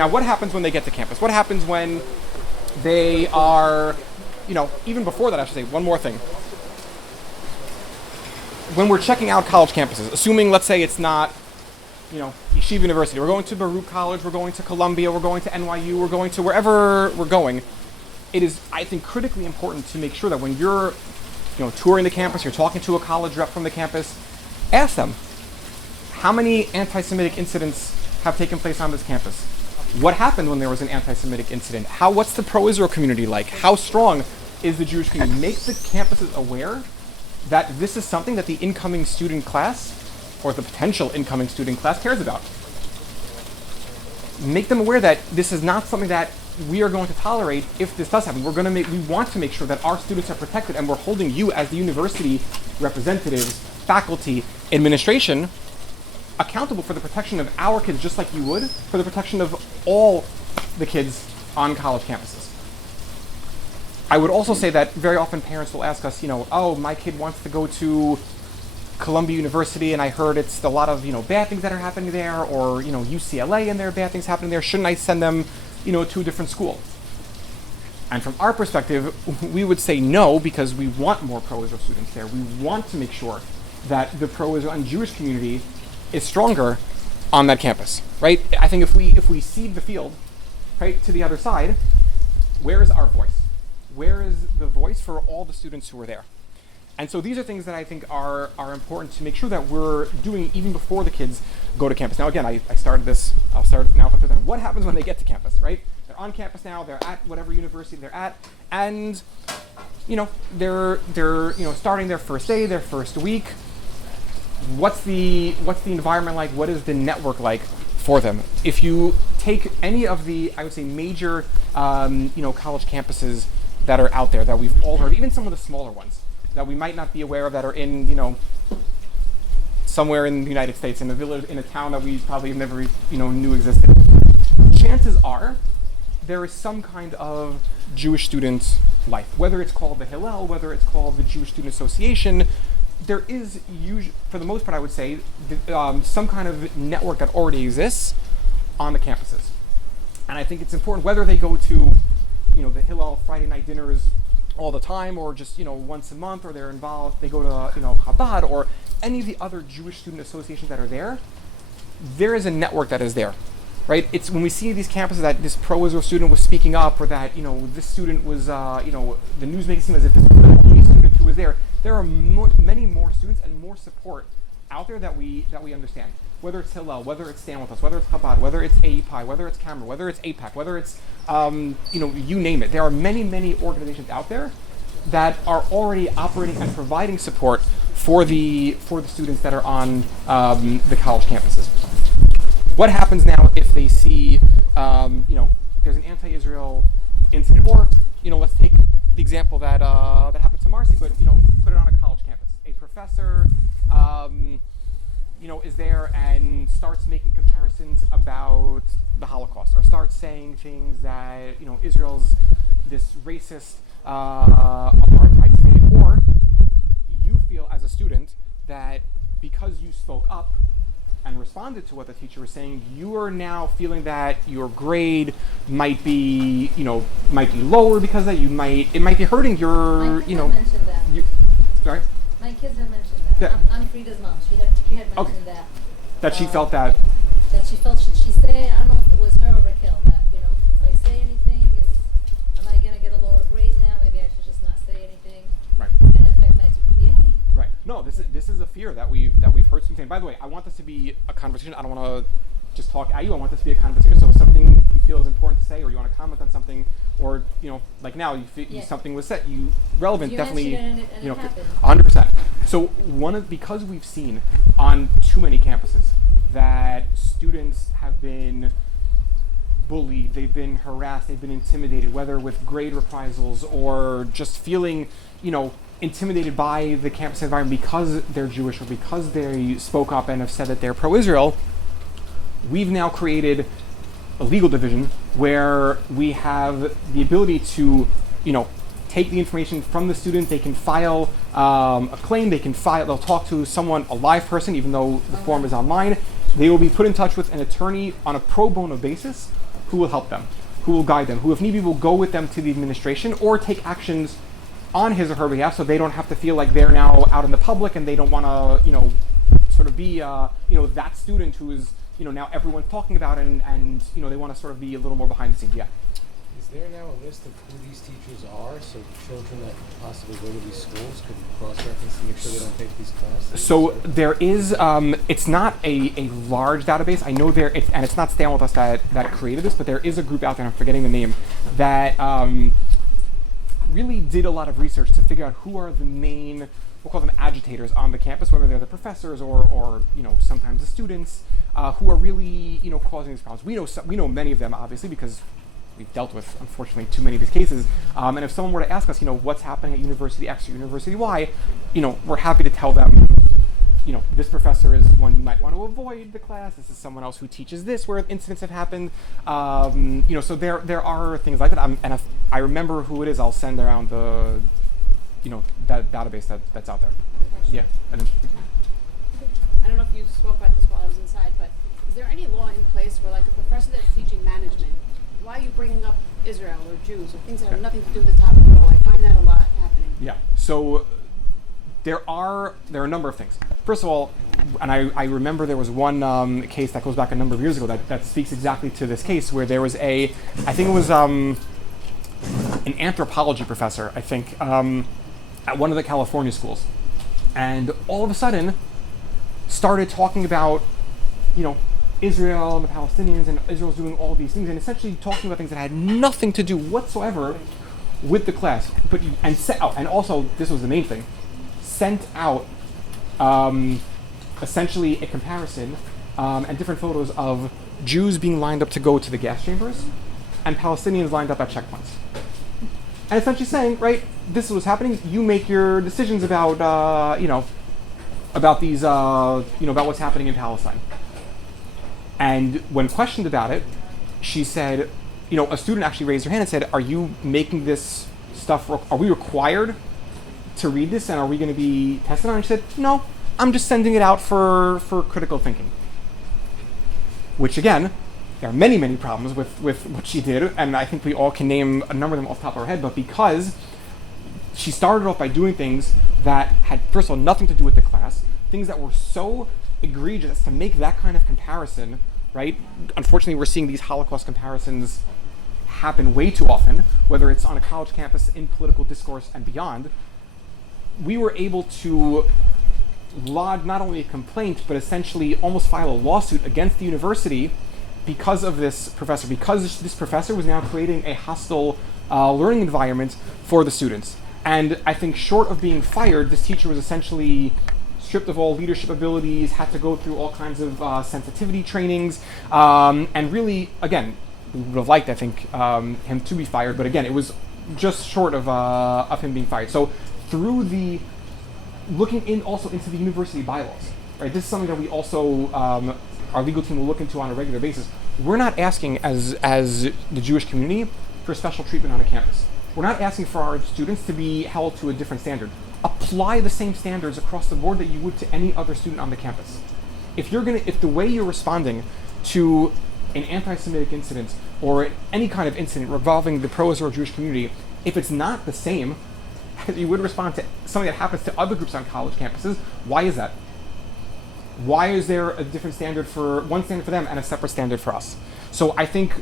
Now, what happens when they get to campus? What happens when they are, even before that, I should say, one more thing. When we're checking out college campuses, assuming, let's say it's not, Yeshiva University, we're going to Baruch College, we're going to Columbia, we're going to NYU, we're going to wherever we're going, it is, I think, critically important to make sure that when you're, touring the campus, you're talking to a college rep from the campus, ask them, how many anti-Semitic incidents have taken place on this campus? What happened when there was an anti-Semitic incident? What's the pro-Israel community like? How strong is the Jewish community? Make the campuses aware that this is something that the incoming student class, or the potential incoming student class, cares about. Make them aware that this is not something that we are going to tolerate if this does happen. We want to make sure that our students are protected, and we're holding you as the university representatives, faculty, administration, accountable for the protection of our kids, just like you would for the protection of all the kids on college campuses. I would also say that very often parents will ask us, oh, my kid wants to go to Columbia University, and I heard it's a lot of, bad things that are happening there, or, UCLA and there are bad things happening there. Shouldn't I send them, to a different school? And from our perspective, we would say no, because we want more pro-Israel students there. We want to make sure that the pro-Israel and Jewish community is stronger on that campus, right? I think if we cede the field, right, to the other side, where is our voice? Where is the voice for all the students who are there? And so these are things that I think are important to make sure that we're doing even before the kids go to campus. Now, again, I started this. I'll start now. What happens when they get to campus, right? They're on campus now. They're at whatever university they're at, and they're starting their first day, their first week. What's the environment like? What is the network like for them? If you take any of the, I would say, major college campuses that are out there that we've all heard, even some of the smaller ones that we might not be aware of that are in, somewhere in the United States, in a village, in a town that we probably never, knew existed. Chances are there is some kind of Jewish student life, whether it's called the Hillel, whether it's called the Jewish Student Association. There is, for the most part, I would say, some kind of network that already exists on the campuses. And I think it's important, whether they go to, the Hillel Friday night dinners all the time, or just, once a month, or they're involved, they go to, Chabad, or any of the other Jewish student associations that are there, there is a network that is there, right? It's when we see these campuses that this pro-Israel student was speaking up, or that, this student was, the news makes it seem as if this was the only student who was there. There are many more students and more support out there that we understand. Whether it's Hillel, whether it's Stand With Us, whether it's Chabad, whether it's AEPI, whether it's Camera, whether it's APAC, whether it's, you name it. There are many, many organizations out there that are already operating and providing support for the students that are on the college campuses. What happens now if they see, there's an anti-Israel incident, or, let's take the example that happened to Marcy, but, put it on a college campus. A professor, is there and starts making comparisons about the Holocaust, or starts saying things that, Israel's this racist apartheid state, or you feel as a student that because you spoke up and responded to what the teacher was saying, you are now feeling that your grade might be lower because that it might be hurting your, My kids have mentioned that. Sorry? My kids have mentioned that. Yeah. I'm Frida's mom. She had mentioned that. That she felt that. That she felt, she said, I don't know if it was her or Raquel, that, if I say anything, am I going to get a lower grade now? Maybe I should just not say anything. Right. It's going to affect my GPA. Right. No, this is a fear that we've heard some saying. By the way, I want this to be a conversation. I don't want to just talk at you. I want this to be a conversation. So if something you feel is important to say, or you want to comment on something, or like now you feel something was said, relevant, You definitely, mentioned it and it happened. 100%. So because we've seen on too many campuses that students have been bullied, they've been harassed, they've been intimidated, whether with grade reprisals or just feeling, intimidated by the campus environment because they're Jewish or because they spoke up and have said that they're pro-Israel. We've now created a legal division where we have the ability to, take the information from the student. They can file a claim. They'll talk to someone, a live person, even though the form is online. They will be put in touch with an attorney on a pro bono basis who will help them, who will guide them, who if need be will go with them to the administration or take actions on his or her behalf so they don't have to feel like they're now out in the public and they don't want to, sort of be, that student who is, now everyone's talking about and they want to sort of be a little more behind the scenes. Yeah. Is there now a list of who these teachers are so the children that possibly go to these schools could cross-reference to make sure they don't take these classes? So there is, it's not a large database. I know and it's not staying with us that created this, but there is a group out there, I'm forgetting the name, that really did a lot of research to figure out who are the main, we'll call them agitators on the campus, whether they're the professors or sometimes the students who are really, causing these problems. We know many of them, obviously, because we've dealt with, unfortunately, too many of these cases. And if someone were to ask us, what's happening at University X or University Y, we're happy to tell them, this professor is one you might want to avoid the class. This is someone else who teaches this where incidents have happened. So there are things like that. And if I remember who it is, I'll send around the, that database that's out there. Yeah. And then, I don't know if you spoke about this while I was inside, but is there any law in place where, like, a professor that's teaching management, why are you bringing up Israel or Jews or things that have nothing to do with the topic at all? I find that a lot happening. Yeah. So there are a number of things. First of all, and I remember there was one case that goes back a number of years ago that speaks exactly to this case where there was I think it was an anthropology professor, I think, at one of the California schools. And all of a sudden started talking about, Israel and the Palestinians, and Israel's doing all these things, and essentially talking about things that had nothing to do whatsoever with the class. And also, this was the main thing, sent out essentially a comparison and different photos of Jews being lined up to go to the gas chambers and Palestinians lined up at checkpoints. And essentially saying, right, this is what's happening. You make your decisions about, about these, about what's happening in Palestine. And when questioned about it, she said, a student actually raised her hand and said, are you making this stuff, are we required to read this and are we going to be tested on it? And she said, no, I'm just sending it out for critical thinking. Which again, there are many, many problems with what she did, and I think we all can name a number of them off the top of our head, but because she started off by doing things that had, first of all, nothing to do with the class, things that were so egregious as to make that kind of comparison, right? Unfortunately, we're seeing these Holocaust comparisons happen way too often, whether it's on a college campus, in political discourse, and beyond. We were able to lodge not only a complaint, but essentially almost file a lawsuit against the university because of this professor, because this professor was now creating a hostile learning environment for the students. And I think short of being fired, this teacher was essentially stripped of all leadership abilities, had to go through all kinds of sensitivity trainings, and really, again, we would have liked, I think, him to be fired, but again, it was just short of him being fired. So through the looking in also into the university bylaws, right? This is something that we also, our legal team will look into on a regular basis. We're not asking as the Jewish community for special treatment on a campus. We're not asking for our students to be held to a different standard. Apply the same standards across the board that you would to any other student on the campus. If the way you're responding to an anti-Semitic incident or any kind of incident revolving the pro-Israel Jewish community, if it's not the same as you would respond to something that happens to other groups on college campuses, why is that? Why is there a different standard one standard for them and a separate standard for us? So I think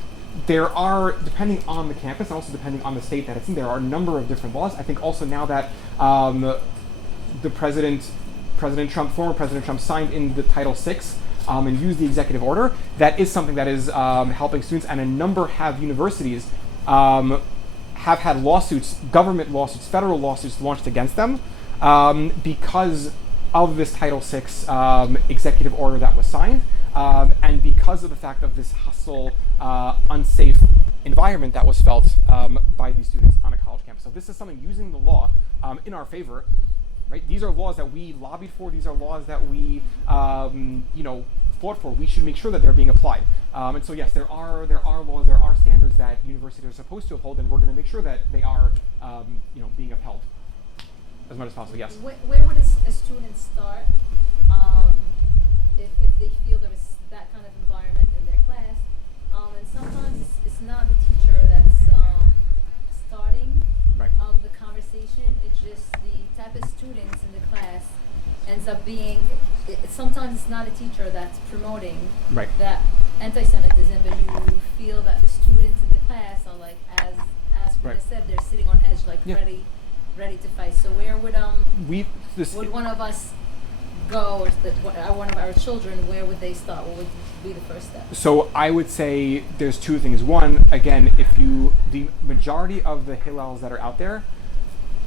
there are, depending on the campus and also depending on the state that it's in, there are a number of different laws. I think also now that the former President Trump signed in the Title VI and used the executive order, that is something that is helping students, and a number have universities have had lawsuits, government lawsuits, federal lawsuits launched against them because of this Title VI executive order that was signed, and because of the fact of this hostile, unsafe environment that was felt by these students on a college campus. So this is something using the law in our favor, right? These are laws that we lobbied for. These are laws that we, fought for. We should make sure that they're being applied. And so yes, there are laws, there are standards that universities are supposed to uphold, and we're going to make sure that they are, being upheld as much as possible. Yes. Where would a student start if they feel there is that kind of environment in their class? And sometimes it's not the teacher that's starting Right. the conversation. It's just the type of students in the class ends up being. Sometimes it's not a teacher that's promoting Right. that anti-Semitism, but you feel that the students in the class are like, as Frida Right. said, they're sitting on edge, like Yeah. ready to fight. So where would would one of us go, or one of our children, where would they start? What would be the first step? So I would say there's two things. One, again, the majority of the Hillels that are out there,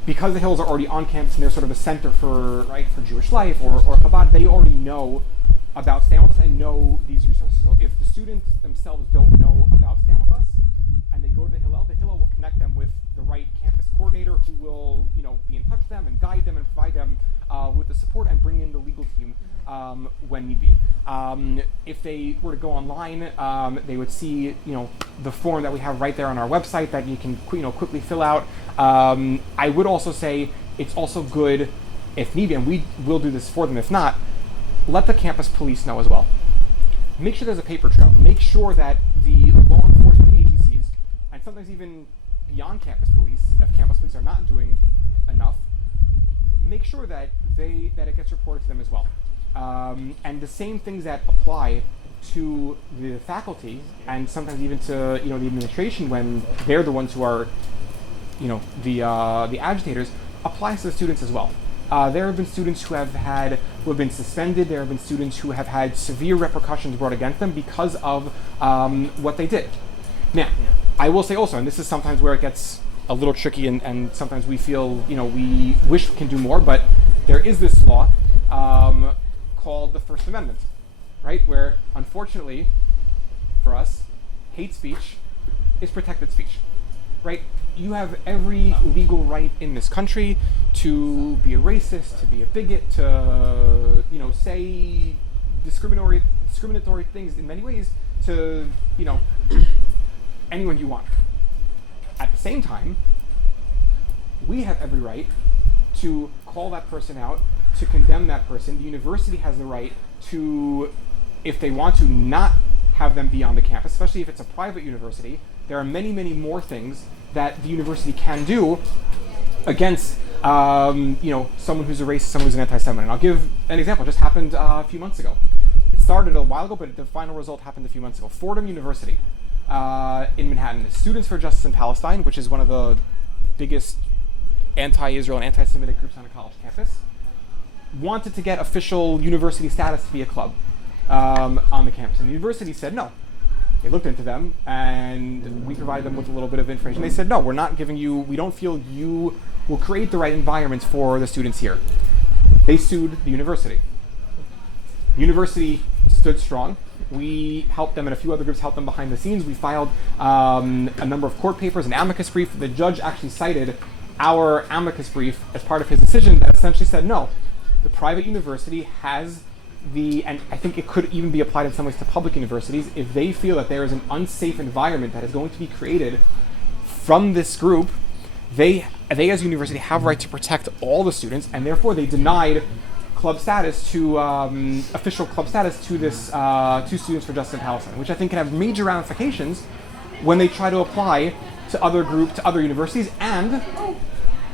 because the Hillels are already on campus and they're sort of a center for Jewish life or Chabad, they already know about Stand With Us and know these resources. So if the students themselves don't know about Stand With Us and they go to the Hillel will connect them with the right campus coordinator who will, be in touch with them and guide them and provide them with the support and bring in the legal team when need be. If they were to go online, they would see, the form that we have right there on our website that you can, quickly fill out. I would also say it's also good, if need be, and we will do this for them. If not, let the campus police know as well. Make sure there's a paper trail. Make sure that the law enforcement agencies, and sometimes even beyond campus police, if campus police are not doing enough, make sure that it gets reported to them as well. And the same things that apply to the faculty and sometimes even to the administration when they're the ones who are the agitators, applies to the students as well. There have been students who have been suspended. There have been students who have had severe repercussions brought against them because of what they did. Now, I will say also, and this is sometimes where it gets a little tricky and sometimes we feel, we wish we can do more, but there is this law called the First Amendment, right? Where, unfortunately, for us, hate speech is protected speech, right? You have every legal right in this country to be a racist, to be a bigot, to, say discriminatory things in many ways to, anyone you want. At the same time, we have every right to call that person out, to condemn that person. The university has the right to, if they want to, not have them be on the campus, especially if it's a private university. There are many, many more things that the university can do against, someone who's a racist, someone who's an anti-Semite. And I'll give an example. It just happened a few months ago. It started a while ago, but the final result happened a few months ago. Fordham University in Manhattan, Students for Justice in Palestine, which is one of the biggest anti-Israel and anti-Semitic groups on a college campus, wanted to get official university status to be a club on the campus. And the university said no. They looked into them, and we provided them with a little bit of information. They said, no, we're not giving you, we don't feel you will create the right environment for the students here. They sued the university. The university stood strong. We helped them, and a few other groups helped them behind the scenes. We filed a number of court papers, an amicus brief. The judge actually cited our amicus brief as part of his decision that essentially said, no, the private university has and I think it could even be applied in some ways to public universities, if they feel that there is an unsafe environment that is going to be created from this group, they as a university have a right to protect all the students, and therefore they denied club status to official club status to this to Students for Justice in Palestine, which I think can have major ramifications when they try to apply to other universities, and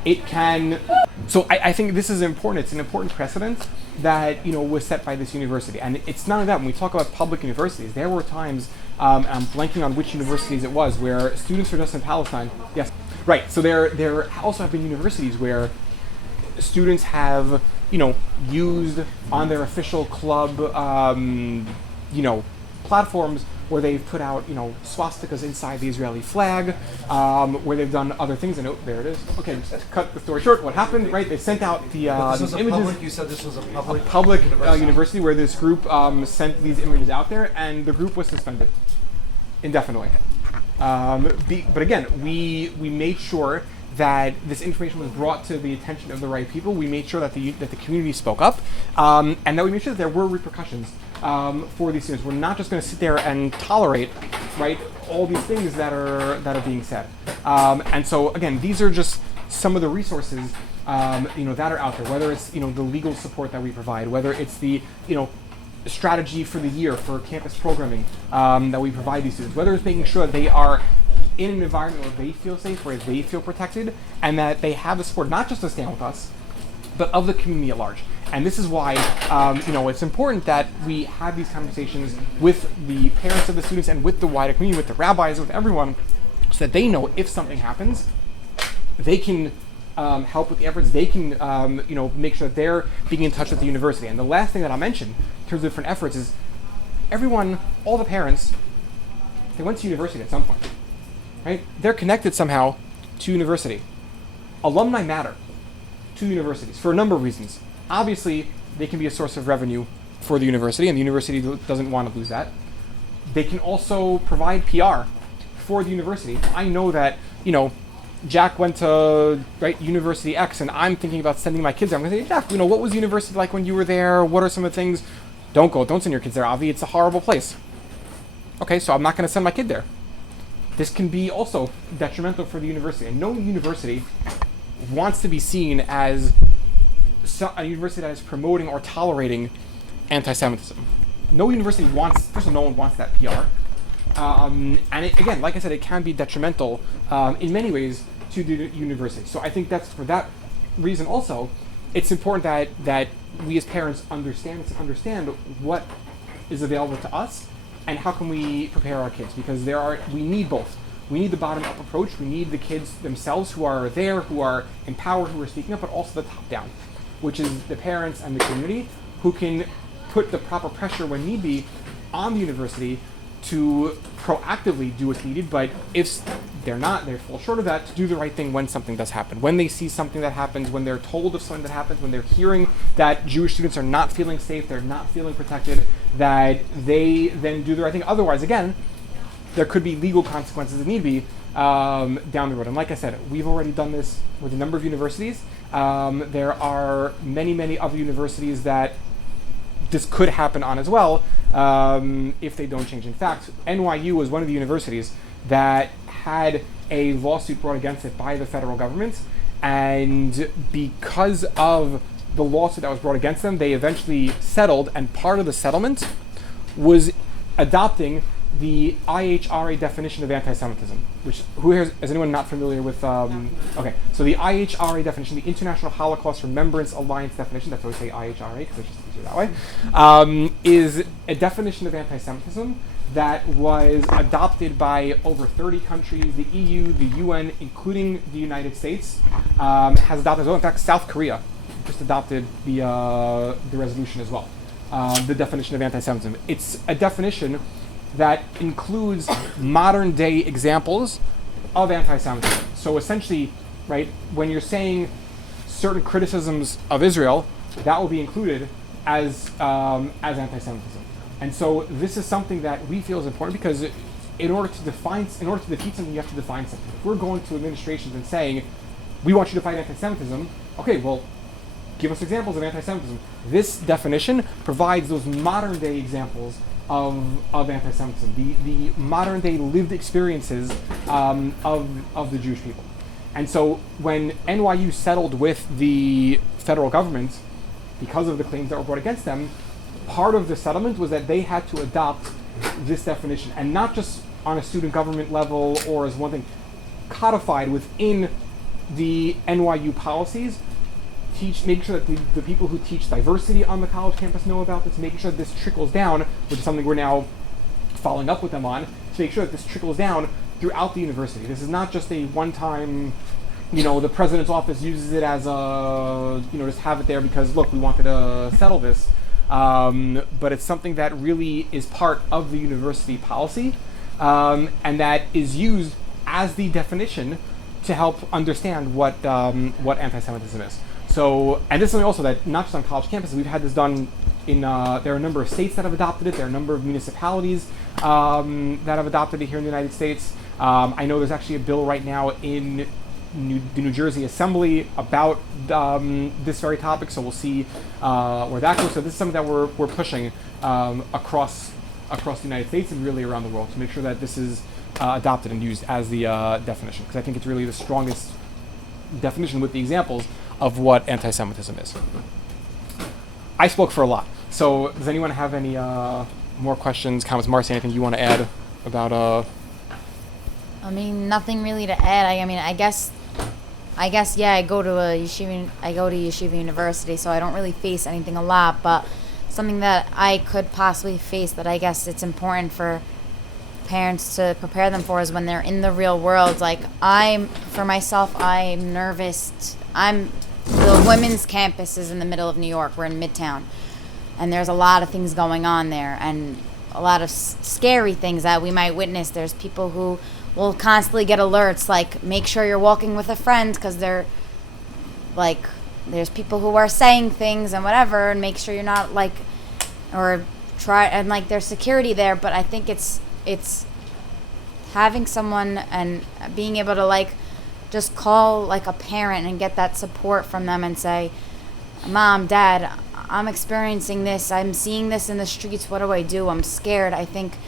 it can. So I think this is important. It's an important precedent that was set by this university, and it's none of that. When we talk about public universities, there were times, and I'm blanking on which universities it was, where Students for Justice in Palestine. Yes, right. So there also have been universities where students have used on their official club platforms where they've put out, swastikas inside the Israeli flag, where they've done other things. And there it is. Okay, just to cut the story short, what happened, right? They sent out the this was images. public. You said this was a Public university where this group sent these images out there, and the group was suspended indefinitely. But again, we made sure that this information was brought to the attention of the right people. We made sure that the community spoke up, and that we made sure that there were repercussions for these students. We're not just going to sit there and tolerate, right, all these things that are being said. And so again, these are just some of the resources that are out there. Whether it's the legal support that we provide, whether it's the strategy for the year for campus programming that we provide these students, whether it's making sure they are in an environment where they feel safe, where they feel protected, and that they have the support not just to stand with us, but of the community at large. And this is why it's important that we have these conversations with the parents of the students and with the wider community, with the rabbis, with everyone, so that they know if something happens, they can help with the efforts. They can make sure that they're being in touch with the university. And the last thing that I'll mention in terms of different efforts is everyone, all the parents, they went to university at some point, right? They're connected somehow to university. Alumni matter to universities for a number of reasons. Obviously, they can be a source of revenue for the university, and the university doesn't want to lose that. They can also provide PR for the university. I know that, Jack went to University X, and I'm thinking about sending my kids there. I'm going to say, Jack, what was university like when you were there? What are some of the things? Don't send your kids there, Avi. It's a horrible place. Okay, so I'm not going to send my kid there. This can be also detrimental for the university. And no university wants to be seen as a university that is promoting or tolerating anti-Semitism. No university wants, first of all, no one wants that PR. And again, like I said, it can be detrimental in many ways to the university. So I think that's for that reason also, it's important that we as parents understand what is available to us and how can we prepare our kids, because we need both. We need the bottom-up approach. We need the kids themselves who are there, who are empowered, who are speaking up, but also the top-down, which is the parents and the community who can put the proper pressure when need be on the university to proactively do what's needed, but if they're not, they fall short of that, to do the right thing when something does happen. When they see something that happens, when they're told of something that happens, when they're hearing that Jewish students are not feeling safe, they're not feeling protected, that they then do the right thing. Otherwise, again, there could be legal consequences that need to be down the road. And like I said, we've already done this with a number of universities. There are many other universities that this could happen on as well if they don't change. In fact, NYU was one of the universities that had a lawsuit brought against it by the federal government, and because of the lawsuit that was brought against them, they eventually settled, and part of the settlement was adopting the IHRA definition of anti-Semitism, which, is anyone not familiar with? Okay, so the IHRA definition, the International Holocaust Remembrance Alliance definition, that's why we say IHRA, because it's just easier that way, is a definition of anti-Semitism that was adopted by over 30 countries. The EU, the UN, including the United States, has adopted as well. In fact, South Korea just adopted the resolution as well, the definition of anti-Semitism. It's a definition that includes modern day examples of anti-Semitism. So essentially, right, when you're saying certain criticisms of Israel, that will be included as anti-Semitism. And so this is something that we feel is important, because in order to defeat something, you have to define something. If we're going to administrations and saying, we want you to fight anti-Semitism, okay, well, give us examples of anti-Semitism. This definition provides those modern day examples of anti-Semitism, the modern day lived experiences of the Jewish people. And so when NYU settled with the federal government because of the claims that were brought against them, part of the settlement was that they had to adopt this definition, and not just on a student government level or as one thing, codified within the NYU policies, make sure that the people who teach diversity on the college campus know about this, making sure that this trickles down, which is something we're now following up with them on, to make sure that this trickles down throughout the university. This is not just a one-time, the president's office uses it as a, just have it there because, look, we wanted to settle this. But it's something that really is part of the university policy, and that is used as the definition to help understand what anti-Semitism is. So, and this is something also that not just on college campuses, we've had this done in, there are a number of states that have adopted it, there are a number of municipalities that have adopted it here in the United States. I know there's actually a bill right now in the New Jersey Assembly about this very topic, so we'll see where that goes. So this is something that we're pushing across the United States and really around the world to make sure that this is adopted and used as the definition, because I think it's really the strongest definition with the examples of what anti-Semitism is. I spoke for a lot, So does anyone have any more questions, comments? Marcy, anything you want to add about I mean, nothing really to add. I guess, yeah, I go to Yeshiva University, so I don't really face anything a lot, but something that I could possibly face that I guess it's important for parents to prepare them for is when they're in the real world. Like, I'm nervous. The women's campus is in the middle of New York. We're in Midtown, and there's a lot of things going on there, and a lot of scary things that we might witness. There's people who will constantly get alerts, like, make sure you're walking with a friend, because they're, like, there's people who are saying things and whatever, and make sure you're not, like, or try, and, like, there's security there, but I think it's having someone and being able to, like, just call, like, a parent and get that support from them and say, Mom, Dad, I'm experiencing this. I'm seeing this in the streets. What do? I'm scared. I think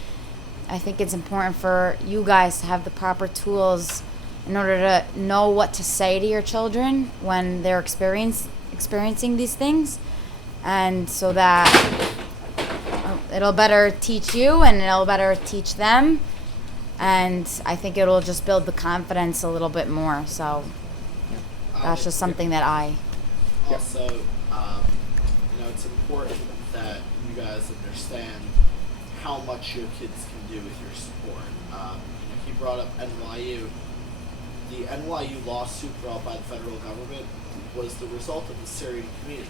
it's important for you guys to have the proper tools in order to know what to say to your children when they're experiencing these things, and so that it'll better teach you and it'll better teach them, and I think it'll just build the confidence a little bit more. So that's just something that I... Also, it's important that you guys understand how much your kids can do with your support. He brought up NYU. The NYU lawsuit brought by the federal government was the result of the Syrian community,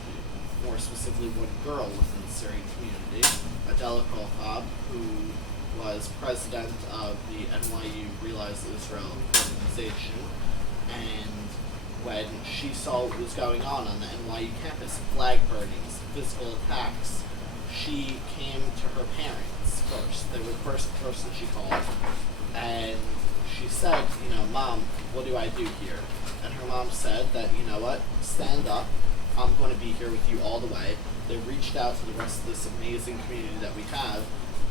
more specifically one girl within the Syrian community, Adela Kolhab, who was president of the NYU Realize Israel organization, and when she saw what was going on the NYU campus, flag burnings, physical attacks, she came to her parents first. They were the first person she called, and she said, Mom, what do I do here? And her mom said that, you know what, stand up, I'm going to be here with you all the way. They reached out to the rest of this amazing community that we have,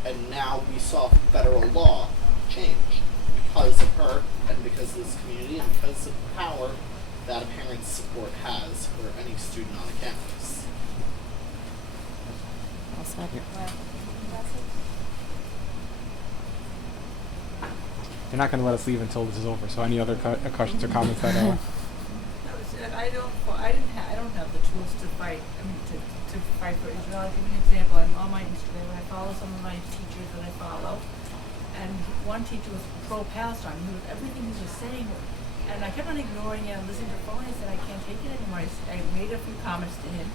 and now we saw federal law change because of her, and because of this community, and because of the power that a parent's support has for any student on a campus. They're not going to let us leave until this is over. So any other questions or comments that I don't have the tools to fight. To fight for Israel. I'll give you an example. I'm on my Instagram and I follow some of my teachers that I follow, and one teacher was pro-Palestine. Everything he was saying, and I kept on ignoring it and listening to the phone. I said, I can't take it anymore. I made a few comments to him,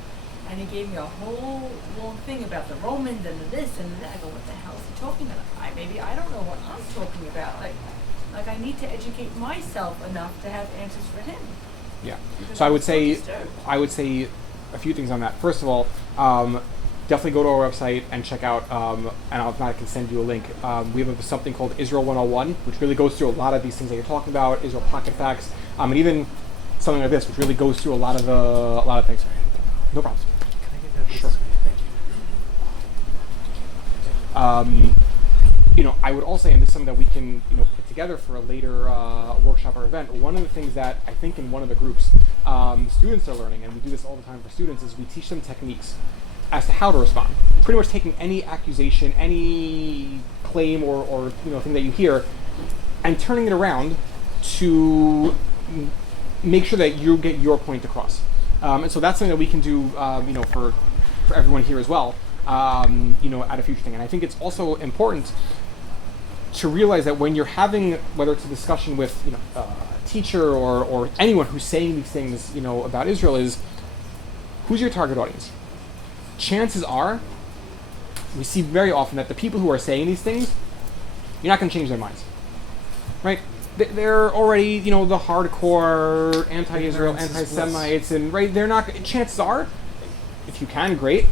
and he gave me a whole long thing about the Romans and the this and the that. I go, what the hell is he talking about? I don't know what I'm talking about. Like I need to educate myself enough to have answers for him. Yeah. Because So I would disturbed. say a few things on that. First of all, definitely go to our website and check out, and if not, I can send you a link. We have something called Israel 101, which really goes through a lot of these things that you're talking about, Israel pocket facts, and even something like this, which really goes through a lot of things. No problems. Can I get that? Sure. Thank you. I would also say, and this is something that we can, put together for a later workshop or event. One of the things that I think in one of the groups students are learning, and we do this all the time for students, is we teach them techniques as to how to respond. Pretty much taking any accusation, any claim or thing that you hear, and turning it around to make sure that you get your point across. And so that's something that we can do, for everyone here as well. At a future thing. And I think it's also important to realize that when you're having, whether it's a discussion with, a teacher or anyone who's saying these things, about Israel, is who's your target audience? Chances are, we see very often that the people who are saying these things, you're not going to change their minds, right? They're already, the hardcore anti-Israel, anti-Semites, and right, they're not. Chances are, if you can, great.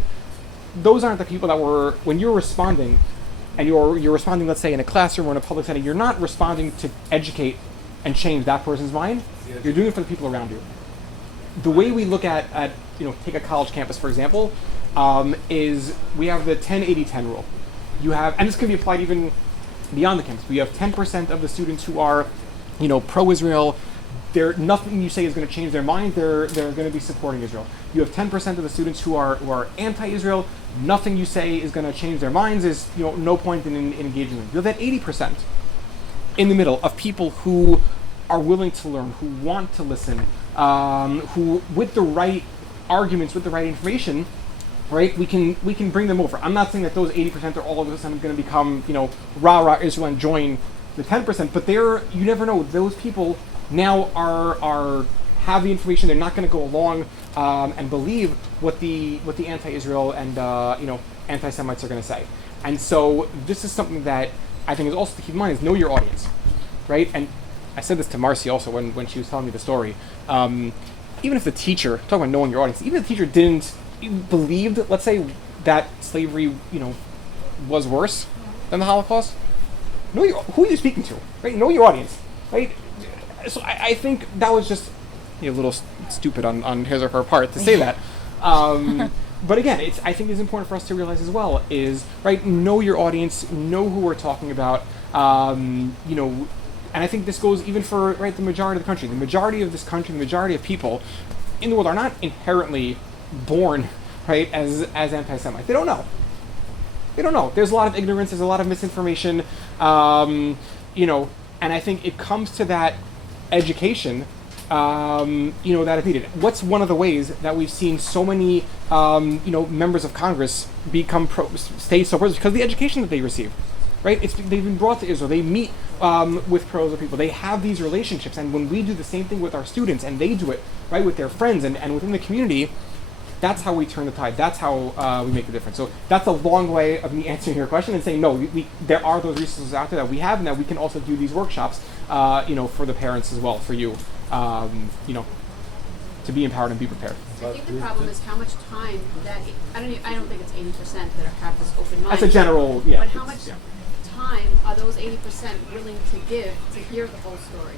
Those aren't the people that were, when you're responding, and you're responding, let's say, in a classroom or in a public setting, you're not responding to educate and change that person's mind. You're doing it for the people around you. The way we look at take a college campus, for example, is we have the 10-80-10 rule. You have, and this can be applied even beyond the campus. We have 10% of the students who are, pro-Israel, nothing you say is going to change their mind. They're going to be supporting Israel. You have 10% of the students who are anti-Israel. Nothing you say is going to change their minds. Is no point in engaging them. You have that 80% in the middle of people who are willing to learn, who want to listen, who with the right arguments, with the right information, right? We can bring them over. I'm not saying that those 80% are all of a sudden going to become rah Israel and join the 10%, but you never know. Those people now are have the information. They're not going to go along and believe what the anti-Israel and anti-Semites are going to say. And so this is something that I think is also to keep in mind, is know your audience, right? And I said this to Marcy also when she was telling me the story. Even if the teacher, talking about knowing your audience, even if the teacher didn't believed, let's say, that slavery was worse than the Holocaust, know who are you speaking to, right? Know your audience, right? So I think that was just a little stupid on his or her part to say that. But again, I think it's important for us to realize as well is, right, know your audience, know who we're talking about, and I think this goes even for, right, the majority of the country. The majority of this country, the majority of people in the world are not inherently born, right, as anti-Semites. They don't know. There's a lot of ignorance, there's a lot of misinformation, and I think it comes to that education that is needed. What's one of the ways that we've seen so many, members of Congress become stay so pros? Because of the education that they receive, right? They've been brought to Israel. They meet with pro-Israel people. They have these relationships, and when we do the same thing with our students, and they do it right with their friends and within the community, that's how we turn the tide. That's how we make the difference. So that's a long way of me answering your question and saying, no, there are those resources out there that we have, and that we can also do these workshops, for the parents as well, for you, to be empowered and be prepared. I think the problem is how much time that I don't think it's 80% that have this open mind. That's a general, yeah. But how much time are those 80% willing to give to hear the whole story?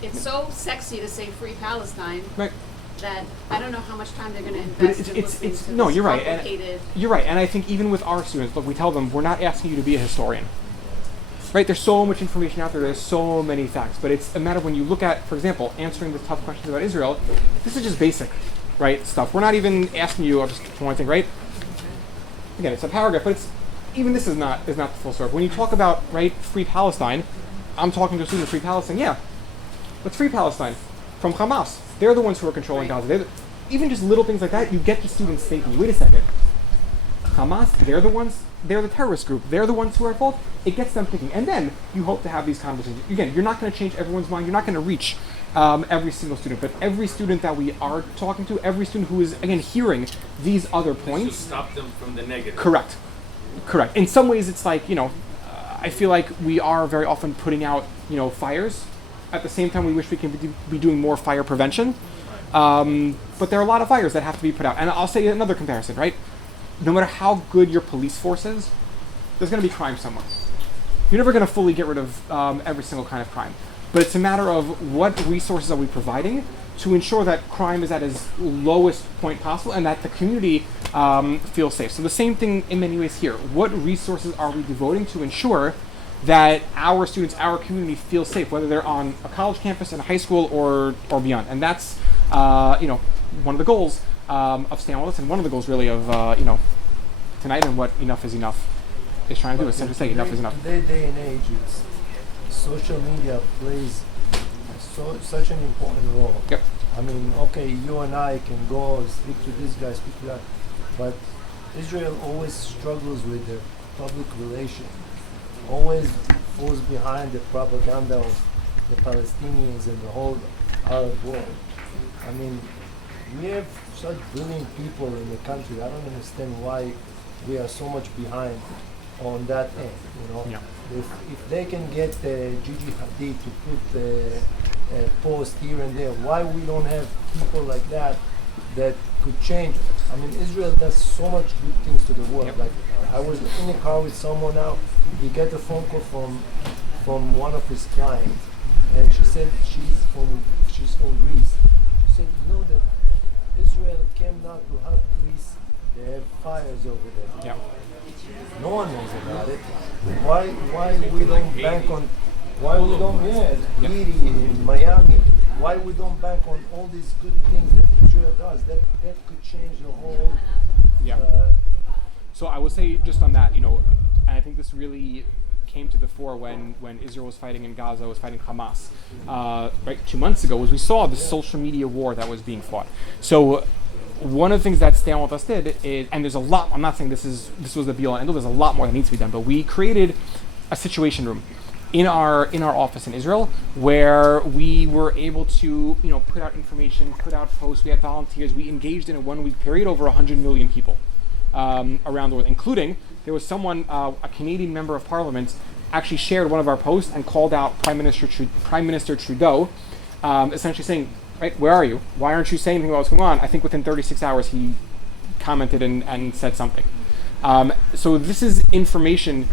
It's so sexy to say free Palestine. Right. That I don't know how much time they're going to invest in listening to no, this you're right. complicated. And you're right, and I think even with our students, look, we tell them we're not asking you to be a historian. Right? There's so much information out there. There's so many facts, but it's a matter of when you look at, for example, answering the tough questions about Israel. This is just basic, right, stuff. We're not even asking you just one thing, right? Again, it's a paragraph, but even this is not the full story. When you talk about, right, free Palestine, I'm talking to a student of free Palestine. Yeah, let's free Palestine from Hamas. They're the ones who are controlling Gaza. Even just little things like that, you get the students thinking, wait a second, Hamas, they're the terrorist group. They're the ones who are at fault. It gets them thinking. And then you hope to have these conversations. Again, you're not going to change everyone's mind. You're not going to reach every single student. But every student that we are talking to, every student who is, again, hearing these other points. This should stop them from the negative. Correct. In some ways, it's like, I feel like we are very often putting out, fires. At the same time, we wish we can be doing more fire prevention. But there are a lot of fires that have to be put out. And I'll say another comparison, right? No matter how good your police force is, there's going to be crime somewhere. You're never going to fully get rid of every single kind of crime. But it's a matter of what resources are we providing to ensure that crime is at its lowest point possible and that the community feels safe. So the same thing in many ways here. What resources are we devoting to ensure that our students, our community feels safe, whether they're on a college campus, in a high school, or beyond? And that's one of the goals of Stand With Us, and one of the goals really of tonight, and what Enough is Enough is trying to do, is to say enough is enough. Today's day and age, social media plays such an important role. Yep. I mean, okay, you and I can go speak to this guy, speak to that, but Israel always struggles with the public relations, always falls behind the propaganda of the Palestinians and the whole Arab world. I mean, we have such brilliant people in the country. I don't understand why we are so much behind on that end. Yeah. If they can get Gigi Hadid to put a post here and there, why we don't have people like that could change? I mean, Israel does so much good things to the world. Yep. Like, I was in a car with someone now. He get a phone call from one of his clients, and she said she's from Greece. She said, that Israel came now to help Greece. They have fires over there. Yeah. No one knows about it. Why we don't bank on? Why we don't? Yeah, Haiti, in Miami. why we don't bank on all these good things that Israel does? That could change the whole. Yeah. So I will say just on that, and I think this really came to the fore when Israel was fighting in Gaza, was fighting Hamas, right 2 months ago, was we saw the social media war that was being fought. So one of the things that Stay On With Us did is, and there's a lot, I'm not saying this was the be all and end all, there's a lot more that needs to be done, but we created a situation room in our office in Israel where we were able to put out information, put out posts. We had volunteers. We engaged in a 1 week period over 100 million people around the world, including there was someone, a Canadian member of Parliament, actually shared one of our posts and called out Prime Minister Trudeau, essentially saying, right, where are you? Why aren't you saying anything about what's going on? I think within 36 hours he commented and said something. So this is information.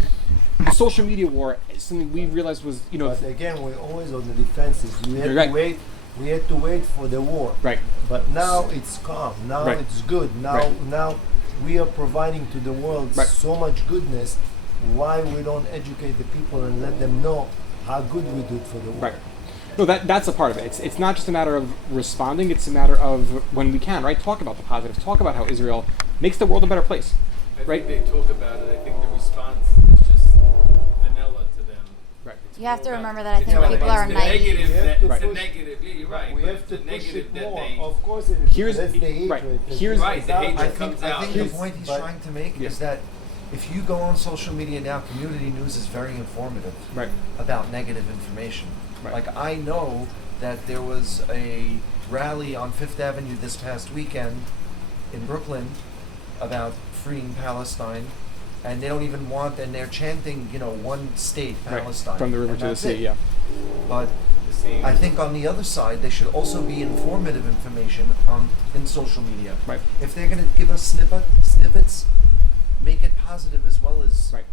The social media war is something we realized was, But again, we're always on the defenses. We had Right. to wait. We had to wait for the war. Right. But now it's calm. Now Right. it's good. Now Right. now we are providing to the world Right. so much goodness. Why we don't educate the people and let them know how good we do it for the world? Right. No, that's a part of it. It's not just a matter of responding. It's a matter of when we can, right? Talk about the positives. Talk about how Israel makes the world a better place. I Right. think they talk about it. I think the response is just vanilla to them. Right. You have to remember that I It's think not people like are it's the naive. negative We have that- to it's the push- negative. Yeah, you're right. We but have to the push negative it that more. they. Of course, it is. Here's- That's the hatred. right. that Here's- comes Right, the out. hatred I comes think out. the Here's- point he's but- trying to make Yeah. is that if you go on social media now, community news is very informative Right. about negative information. Right. Like I know that there was a rally on Fifth Avenue this past weekend in Brooklyn about freeing Palestine, and they don't even want, and they're chanting, one state, Right. Palestine. From the river and to the that's sea, it. yeah. But The same. I think on the other side, there should also be informative information in social media. Right. If they're going to give us snippets, make it positive as well as Right.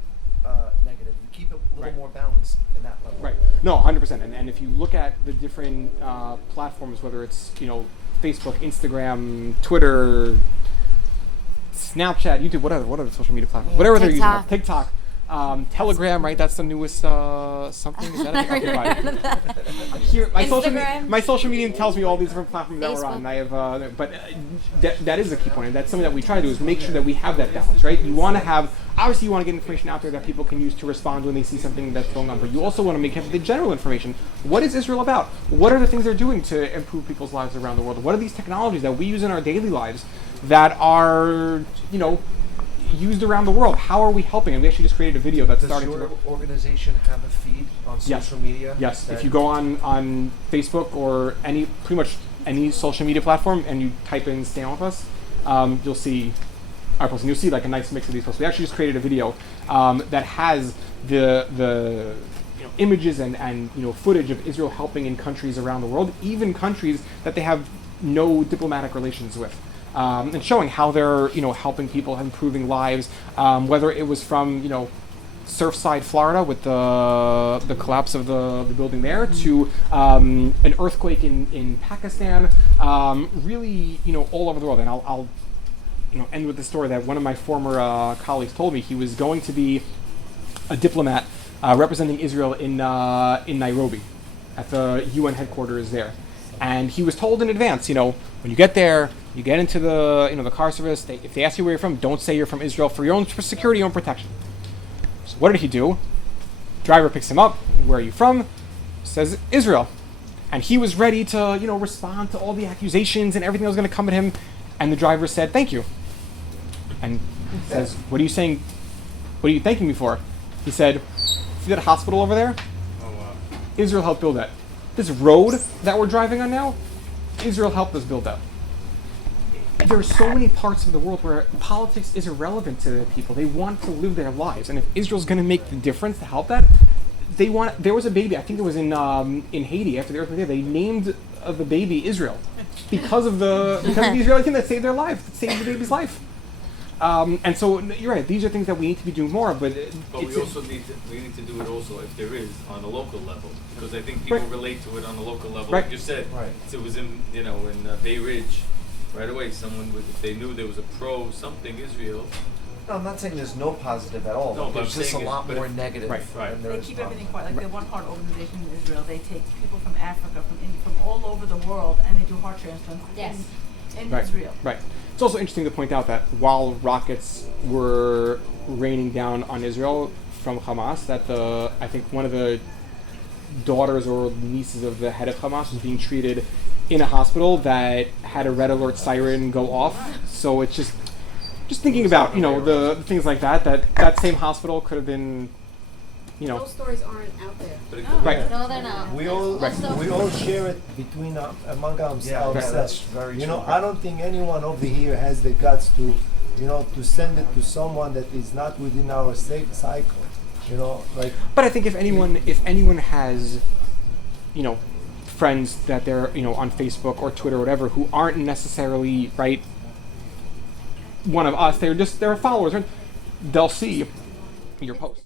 negative. Keep it a little Right. more balanced in that level. Right. No, 100%. And if you look at the different platforms, whether it's Facebook, Instagram, Twitter, Snapchat, YouTube, whatever the social media platforms, Yeah, whatever they're using, TikTok. TikTok, Telegram, right? That's the newest something. Is that a thing? Here, Instagram. my social media tells me all these different platforms that we're on. Facebook. And I have, but that is a key point, and that's something that we try to do is make sure that we have that balance, right? You want to have, obviously, you want to get information out there that people can use to respond when they see something that's going on, but you also want to make the general information. What is Israel about? What are the things they're doing to improve people's lives around the world? What are these technologies that we use in our daily lives that are, used around the world? How are we helping? And we actually just created a video that's Does starting your to. organization have a feed on Yes. social media? Yes, if that- you go on Facebook or pretty much any social media platform and you type in "Stay On With Us," you'll see our posts, and you'll see like a nice mix of these posts. We actually just created a video that has the images and footage of Israel helping in countries around the world, even countries that they have no diplomatic relations with. And showing how they're helping people, improving lives, whether it was from Surfside, Florida, with the collapse of the building there, to an earthquake in Pakistan, really all over the world. And I'll end with the story that one of my former colleagues told me. He was going to be a diplomat representing Israel in Nairobi at the UN headquarters there. And he was told in advance, when you get there, you get into the car service. If they ask you where you're from, don't say you're from Israel for your own security, your own protection. So what did he do? Driver picks him up. Where are you from? Says Israel. And he was ready to, respond to all the accusations and everything that was going to come at him. And the driver said, "Thank you." And says, "What are you saying? What are you thanking me for?" He said, "See that hospital over there? Oh, wow. Israel helped build that. This road that we're driving on now, Israel helped us build that." There are so many parts of the world where politics is irrelevant to the people. They want to live their lives, and if Israel's going to make the difference to help that, they want. There was a baby. I think it was in Haiti after the earthquake there. They named the baby Israel because of the Israeli team that saved their life, that saved the baby's life. And so you're right. These are things that we need to be doing more of. But But we also need to do it also if there is on a local level, because I think people Right. relate to it on a local level. Right. Like you said, Right. it was in Bay Ridge, right away. Someone would, if they knew there was a pro something Israel, No, I'm not saying there's no positive at all. No, but there's I'm just a saying lot but more if- negative. Right. Right. than there They is keep positive. everything quiet. Like the One Heart organization in Israel, they take people from Africa, from all over the world, and they do heart transplants Yes. in Right. Israel. Right. It's also interesting to point out that while rockets were raining down on Israel from Hamas, that I think one of the daughters or nieces of the head of Hamas was being treated in a hospital that had a red alert siren go off. So it's just thinking about the things like that same hospital could have been Those stories aren't out there. But it No. could- Right. No, they're not. We all Also- we all share it between among Yeah, ourselves. that's very You true. know, I don't think anyone over here has the guts to, to send it to someone that is not within our cycle. Like But I think if anyone has, friends that they're on Facebook or Twitter or whatever who aren't necessarily right one of us, they're followers, right? They'll see your post.